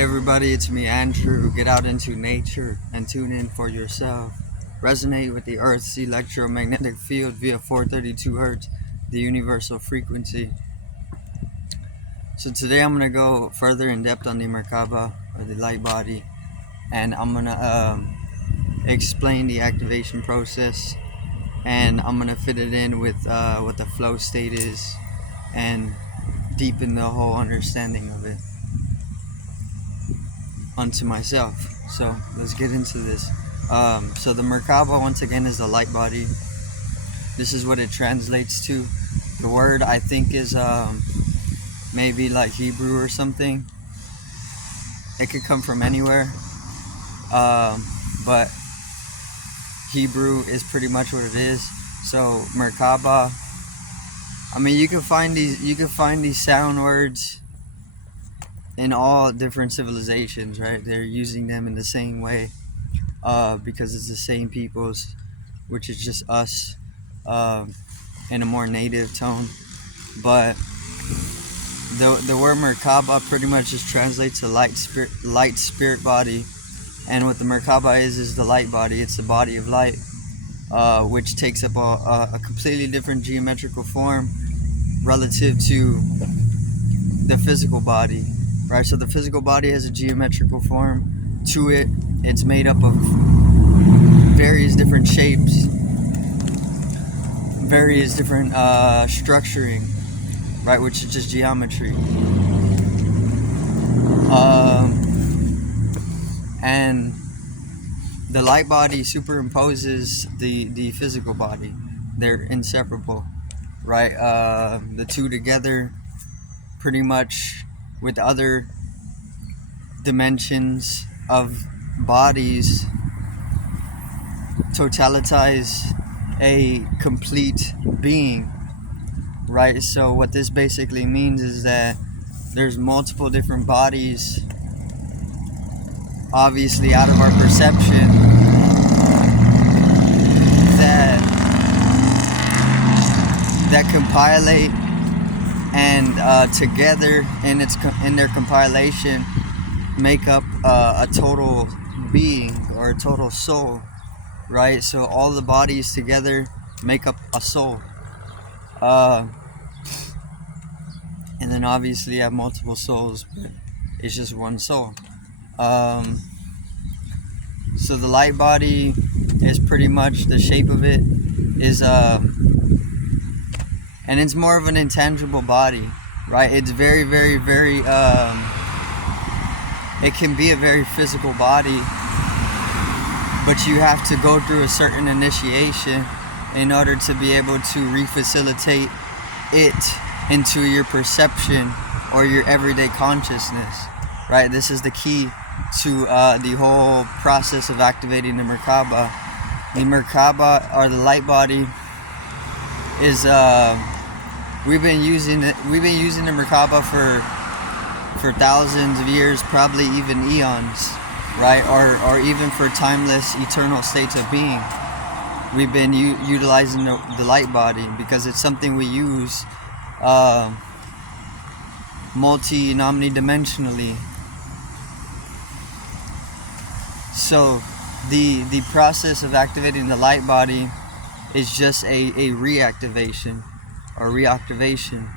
Hey everybody, it's me Andrew. Get out into nature and tune in for yourself. Resonate with the Earth's electromagnetic field via 432 Hertz, the universal frequency. So today I'm going to go further in depth on the Merkaba, or the light body, and I'm going to explain the activation process, and I'm going to fit it in with what the flow state is and deepen the whole understanding of it onto myself. So let's get into this. So the Merkaba, once again, is the light body. This is what it translates to. The word, I think, is maybe like Hebrew or something. It could come from anywhere, but Hebrew is pretty much what it is. So Merkaba, I mean, you can find these sound words in all different civilizations, right? They're using them in the same way, because it's the same peoples, which is just us, in a more native tone. But the word Merkaba pretty much just translates to light spirit body. And what the Merkaba is the light body. It's the body of light, which takes up a completely different geometrical form relative to the physical body, right? So the physical body has a geometrical form to it. It's made up of various different shapes, various different structuring, right, which is just geometry. And the light body superimposes the physical body. They're inseparable, right? The two together pretty much with other dimensions of bodies totalize a complete being, right? So what this basically means is that there's multiple different bodies, obviously out of our perception, that compilate and together in their compilation make up a total being, or a total soul, right? So all the bodies together make up a soul, and then obviously you have multiple souls, but it's just one soul. So the light body is pretty much, the shape of it is and it's more of an intangible body, right? It's very, very, very, it can be a very physical body, but you have to go through a certain initiation in order to be able to refacilitate it into your perception or your everyday consciousness, right? This is the key to the whole process of activating the Merkaba. The Merkaba, or the light body, is we've been using the Merkaba for thousands of years, probably even eons, right? Or even for timeless, eternal states of being. We've been utilizing the light body because it's something we use omnidimensionally. So the process of activating the light body is just a reactivation or reactivation,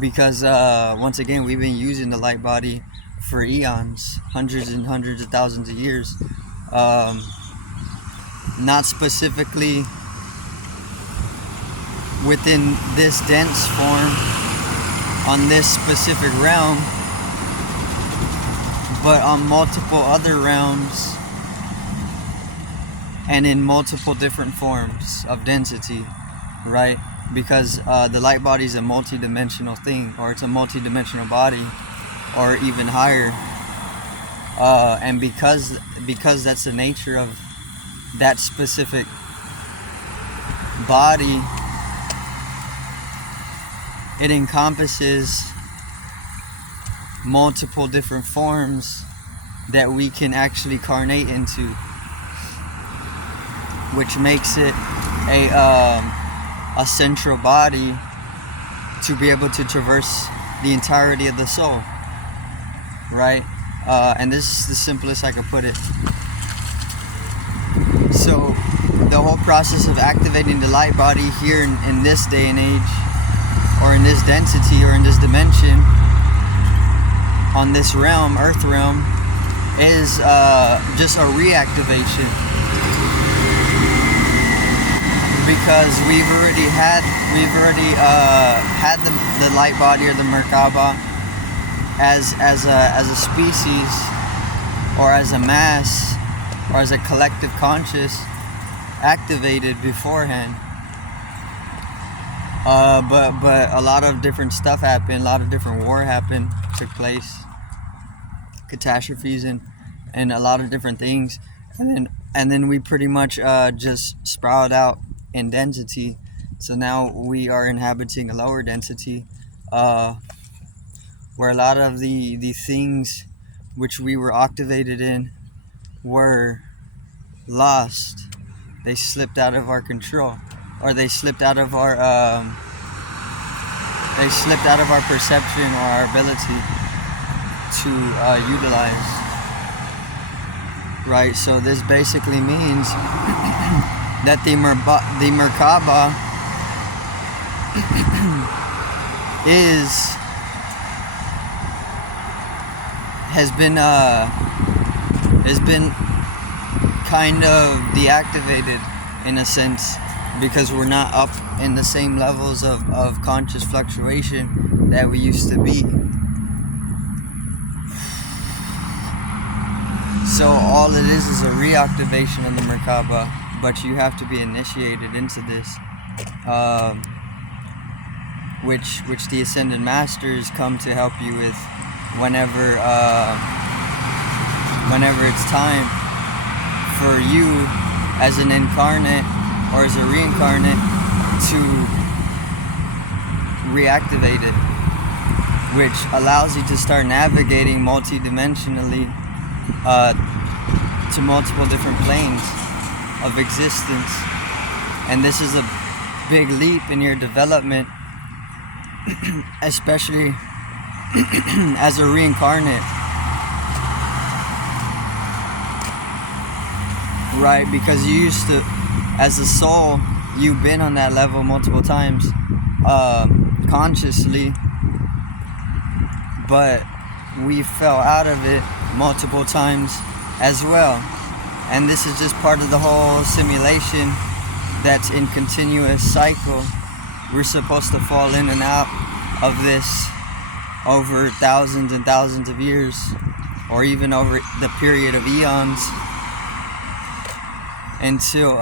because once again, we've been using the light body for eons, hundreds and hundreds of thousands of years, not specifically within this dense form on this specific realm, but on multiple other realms and in multiple different forms of density, right? Because the light body is a multi-dimensional thing, or it's a multi-dimensional body, or even higher, and because that's the nature of that specific body, it encompasses multiple different forms that we can actually carnate into, which makes it a central body to be able to traverse the entirety of the soul. right? And this is the simplest I could put it. So the whole process of activating the light body here in this day and age, or in this density, or in this dimension, on this realm, earth realm, is just a reactivation, because we've already had the light body, or the Merkaba, as a species, or as a mass, or as a collective conscious, activated beforehand. But a lot of different stuff happened, a lot of different war took place, catastrophes, and a lot of different things, and then we pretty much just sprouted out in density. So now we are inhabiting a lower density, where a lot of the things which we were activated in were lost. They slipped out of our control, or they slipped out of our perception, or our ability to utilize. Right. So this basically means that the Merkaba has been kind of deactivated, in a sense, because we're not up in the same levels of conscious fluctuation that we used to be. So all it is a reactivation of the Merkaba, but you have to be initiated into this, which the Ascended Masters come to help you with whenever it's time for you as an incarnate or as a reincarnate to reactivate it, which allows you to start navigating multidimensionally to multiple different planes of existence. And this is a big leap in your development, especially as a reincarnate, right? Because you used to, as a soul, you've been on that level multiple times, consciously, but we fell out of it multiple times as well. And this is just part of the whole simulation that's in continuous cycle. We're supposed to fall in and out of this over thousands and thousands of years, or even over the period of eons, until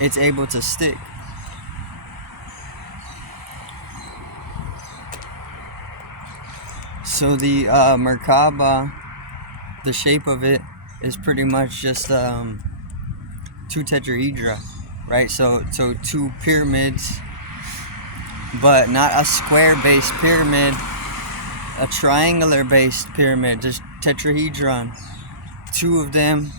it's able to stick. So the Merkaba, the shape of it is pretty much just two tetrahedra, right? So two pyramids, but not a square-based pyramid, a triangular-based pyramid, just tetrahedron. Two of them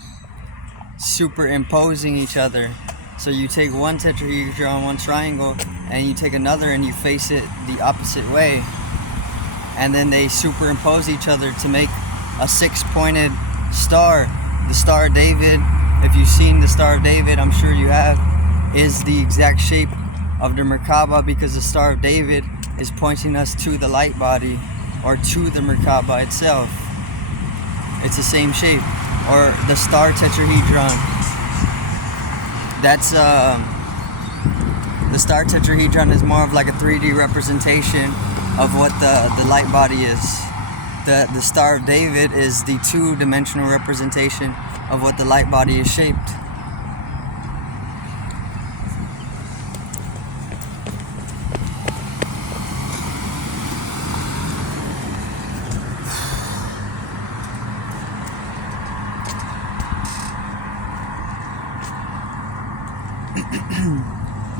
superimposing each other. So you take one tetrahedron, one triangle, and you take another and you face it the opposite way. And then they superimpose each other to make a six-pointed star. The Star of David, if you've seen the Star of David, I'm sure you have, is the exact shape of the Merkaba, because the Star of David is pointing us to the light body, or to the Merkaba itself. It's the same shape. Or the star tetrahedron. That's the star tetrahedron is more of like a 3D representation of what the light body is. The Star of David is the two-dimensional representation of what the light body is shaped.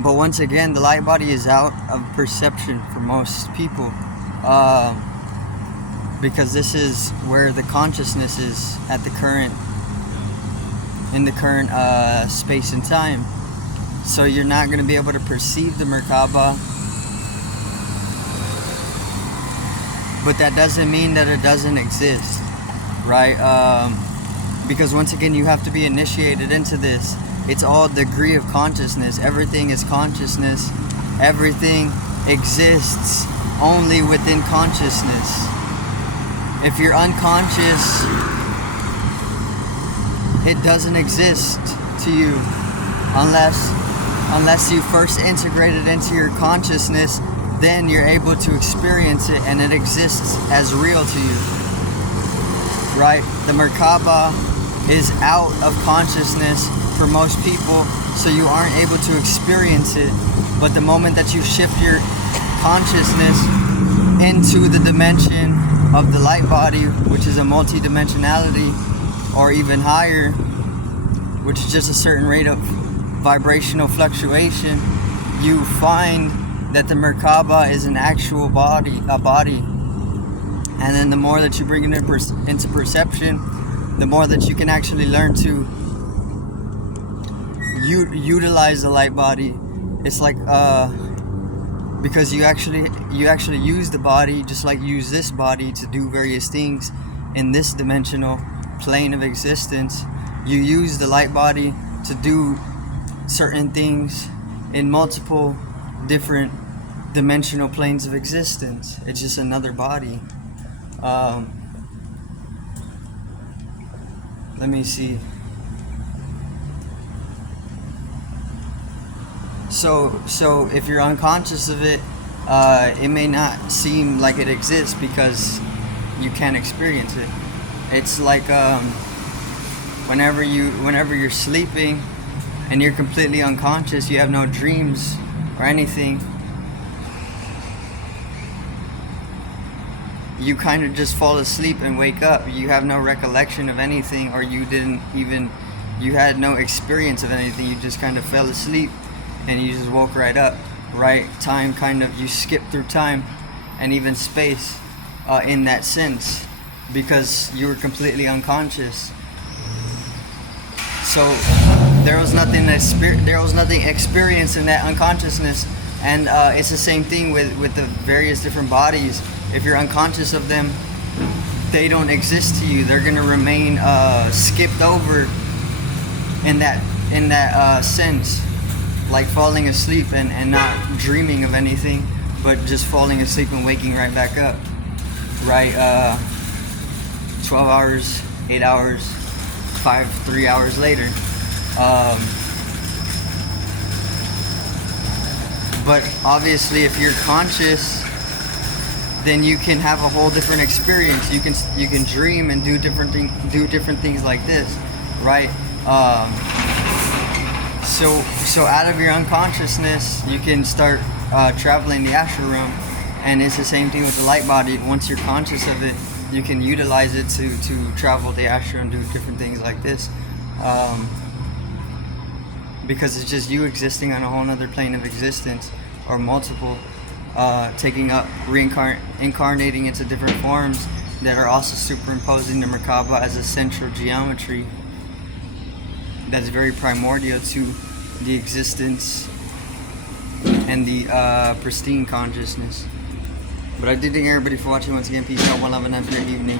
But once again, the light body is out of perception for most people, because this is where the consciousness is at in the current space and time. So you're not going to be able to perceive the Merkaba, but that doesn't mean that it doesn't exist, right? Because once again, you have to be initiated into this. It's all degree of consciousness. Everything is consciousness. Everything exists only within consciousness. If you're unconscious, it doesn't exist to you unless you first integrate it into your consciousness. Then you're able to experience it, and it exists as real to you, right? The Merkaba is out of consciousness for most people, so you aren't able to experience it. But the moment that you shift your consciousness into the dimension of the light body, which is a multi-dimensionality, or even higher, which is just a certain rate of vibrational fluctuation, you find that the Merkaba is an actual body, a body. And then the more that you bring it into perception, the more that you can actually learn to utilize the light body. It's like because you actually use the body, just like you use this body to do various things in this dimensional plane of existence. You use the light body to do certain things in multiple different dimensional planes of existence. It's just another body. Let me see. So if you're unconscious of it, it may not seem like it exists because you can't experience it. It's like whenever you're sleeping and you're completely unconscious, you have no dreams or anything, you kind of just fall asleep and wake up. You have no recollection of anything, or you had no experience of anything. You just kind of fell asleep and you just woke right up, right? Time kind of, you skip through time and even space in that sense, because you were completely unconscious. So there was nothing experienced in that unconsciousness. And it's the same thing with the various different bodies. If you're unconscious of them, they don't exist to you. They're gonna remain skipped over in that sense, like falling asleep and not dreaming of anything, but just falling asleep and waking right back up, right? 12 hours, 8 hours, 3 hours later. But obviously, if you're conscious, then you can have a whole different experience. You can dream and do different things like this, right? So out of your unconsciousness, you can start traveling the astral realm, and it's the same thing with the light body. Once you're conscious of it, you can utilize it to travel the astral and do different things like this, because it's just you existing on a whole other plane of existence, or multiple, taking up, incarnating into different forms that are also superimposing the Merkaba as a central geometry that's very primordial to the existence and the pristine consciousness. But I do thank everybody for watching once again. Peace out, one love, and have a great evening.